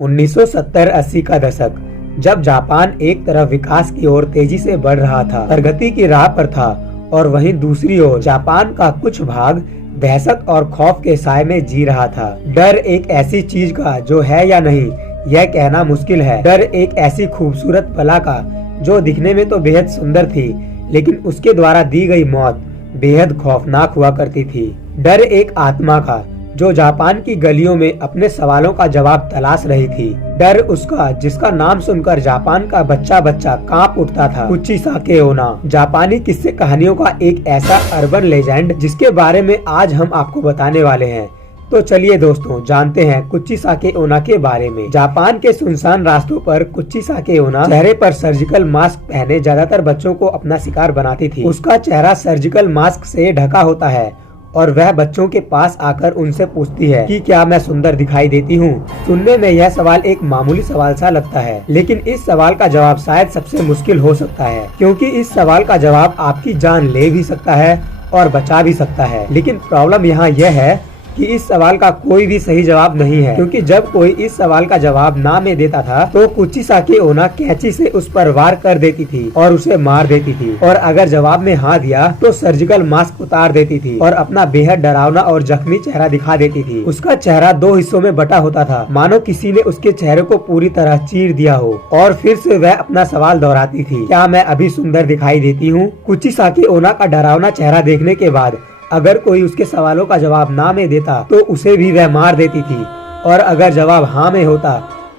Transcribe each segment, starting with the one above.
1970-80 का दशक, जब जापान एक तरफ विकास की ओर तेजी से बढ़ रहा था, प्रगति की राह पर था, और वहीं दूसरी ओर जापान का कुछ भाग दहशत और खौफ के साए में जी रहा था। डर एक ऐसी चीज का जो है या नहीं, यह कहना मुश्किल है। डर एक ऐसी खूबसूरत बला का जो दिखने में तो बेहद सुंदर थी, लेकिन उसके द्वारा दी गई मौत बेहद खौफनाक हुआ करती थी। डर एक आत्मा का जो जापान की गलियों में अपने सवालों का जवाब तलाश रही थी। डर उसका जिसका नाम सुनकर जापान का बच्चा बच्चा कांप उठता था। कुचिसाके ओना, जापानी किस्से कहानियों का एक ऐसा अर्बन लेजेंड जिसके बारे में आज हम आपको बताने वाले हैं। तो चलिए दोस्तों, जानते हैं कुचिसाके ओना के बारे में। जापान के सुनसान रास्तों पर कुचिसाके ओना चेहरे पर सर्जिकल मास्क पहने ज्यादातर बच्चों को अपना शिकार बनाती थी। उसका चेहरा सर्जिकल मास्क से ढका होता है और वह बच्चों के पास आकर उनसे पूछती है कि क्या मैं सुंदर दिखाई देती हूँ। सुनने में यह सवाल एक मामूली सवाल सा लगता है, लेकिन इस सवाल का जवाब शायद सबसे मुश्किल हो सकता है, क्योंकि इस सवाल का जवाब आपकी जान ले भी सकता है और बचा भी सकता है। लेकिन प्रॉब्लम यहाँ यह है कि इस सवाल का कोई भी सही जवाब नहीं है, क्योंकि जब कोई इस सवाल का जवाब ना में देता था तो कुचिसाके ओना कैंची से उस पर वार कर देती थी और उसे मार देती थी, और अगर जवाब में हाँ दिया तो सर्जिकल मास्क उतार देती थी और अपना बेहद डरावना और जख्मी चेहरा दिखा देती थी। उसका चेहरा दो हिस्सों में बटा होता था, मानो किसी ने उसके चेहरे को पूरी तरह चीर दिया हो, और फिर से वह अपना सवाल दोहराती थी, क्या मैं अभी सुंदर दिखाई देती हूँ। कुचिसाके ओना का डरावना चेहरा देखने के बाद अगर कोई उसके सवालों का जवाब ना में देता तो उसे भी वह मार देती थी, और अगर जवाब हाँ में होता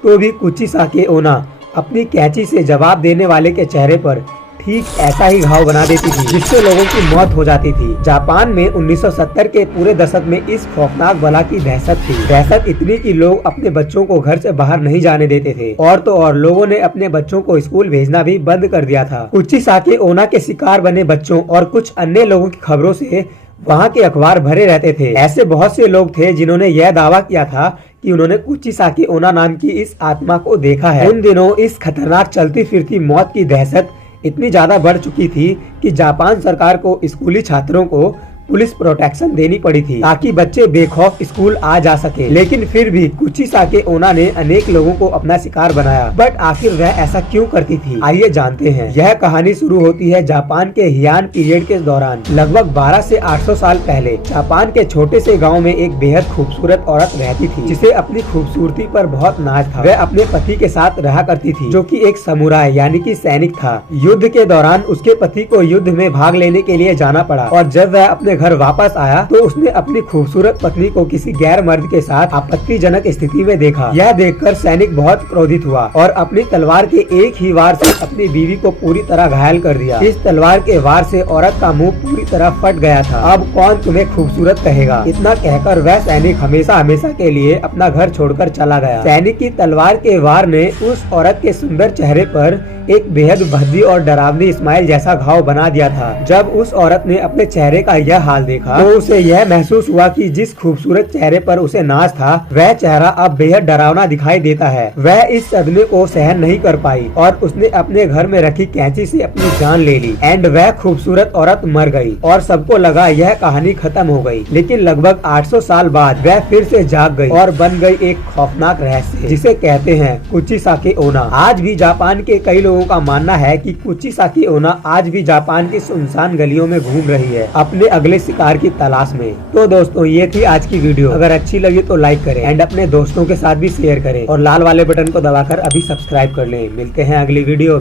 तो भी कुचिसाके ओना अपनी कैंची से जवाब देने वाले के चेहरे पर ठीक ऐसा ही घाव बना देती थी, जिससे लोगों की मौत हो जाती थी। जापान में 1970 के पूरे दशक में इस खौफनाक बला की दहशत थी। दहशत इतनी कि लोग अपने बच्चों को घर से बाहर नहीं जाने देते थे, और तो और लोगों ने अपने बच्चों को स्कूल भेजना भी बंद कर दिया था। कुचिसाके ओना के शिकार बने बच्चों और कुछ अन्य लोगों की खबरों से वहाँ के अखबार भरे रहते थे। ऐसे बहुत से लोग थे जिन्होंने यह दावा किया था कि उन्होंने कुचिसाके ओना नाम की इस आत्मा को देखा है। उन दिनों इस खतरनाक चलती फिरती मौत की दहशत इतनी ज्यादा बढ़ चुकी थी कि जापान सरकार को स्कूली छात्रों को पुलिस प्रोटेक्शन देनी पड़ी थी ताकि बच्चे बेखौफ स्कूल आ जा सके। लेकिन फिर भी कुचिसाके ओना ने अनेक लोगों को अपना शिकार बनाया, बट आखिर वह ऐसा क्यों करती थी, आइए जानते हैं। यह कहानी शुरू होती है जापान के हियान पीरियड के दौरान। लगभग 12 से 800 साल पहले जापान के छोटे से गाँव में एक बेहद खूबसूरत औरत रहती थी, जिसे अपनी खूबसूरती पर बहुत नाज था। वह अपने पति के साथ रहा करती थी, जो कि एक समुराय यानी कि सैनिक था। युद्ध के दौरान उसके पति को युद्ध में भाग लेने के लिए जाना पड़ा, और जब वह अपने घर वापस आया तो उसने अपनी खूबसूरत पत्नी को किसी गैर मर्द के साथ आपत्तिजनक स्थिति में देखा। यह देखकर सैनिक बहुत क्रोधित हुआ और अपनी तलवार के एक ही वार से अपनी बीवी को पूरी तरह घायल कर दिया। इस तलवार के वार से औरत का मुंह पूरी तरह फट गया था। अब कौन तुम्हें खूबसूरत कहेगा, इतना कहकर वह सैनिक हमेशा हमेशा के लिए अपना घर छोड़कर चला गया। सैनिक की तलवार के वार ने उस औरत के सुंदर चेहरे पर एक बेहद भद्दी और डरावनी स्माइल जैसा घाव बना दिया था। जब उस औरत ने अपने चेहरे का यह हाल देखा तो उसे यह महसूस हुआ कि जिस खूबसूरत चेहरे पर उसे नाज था, वह चेहरा अब बेहद डरावना दिखाई देता है। वह इस सदमे को सहन नहीं कर पाई और उसने अपने घर में रखी कैंची से अपनी जान ले ली, एंड वह खूबसूरत औरत मर गई और सबको लगा यह कहानी खत्म हो गई। लेकिन लगभग 800 साल बाद वह फिर से जाग गई और बन गई एक खौफनाक रहस्य, जिसे कहते हैं कुचिसाके ओना। आज भी जापान के कई लोगों का मानना है कि कुचिसाके ओना आज भी जापान की सुनसान गलियों में घूम रही है, अपने अगले शिकार की तलाश में। तो दोस्तों, ये थी आज की वीडियो। अगर अच्छी लगी तो लाइक करें एंड अपने दोस्तों के साथ भी शेयर करें, और लाल वाले बटन को दबाकर अभी सब्सक्राइब कर लें। मिलते हैं अगली वीडियो।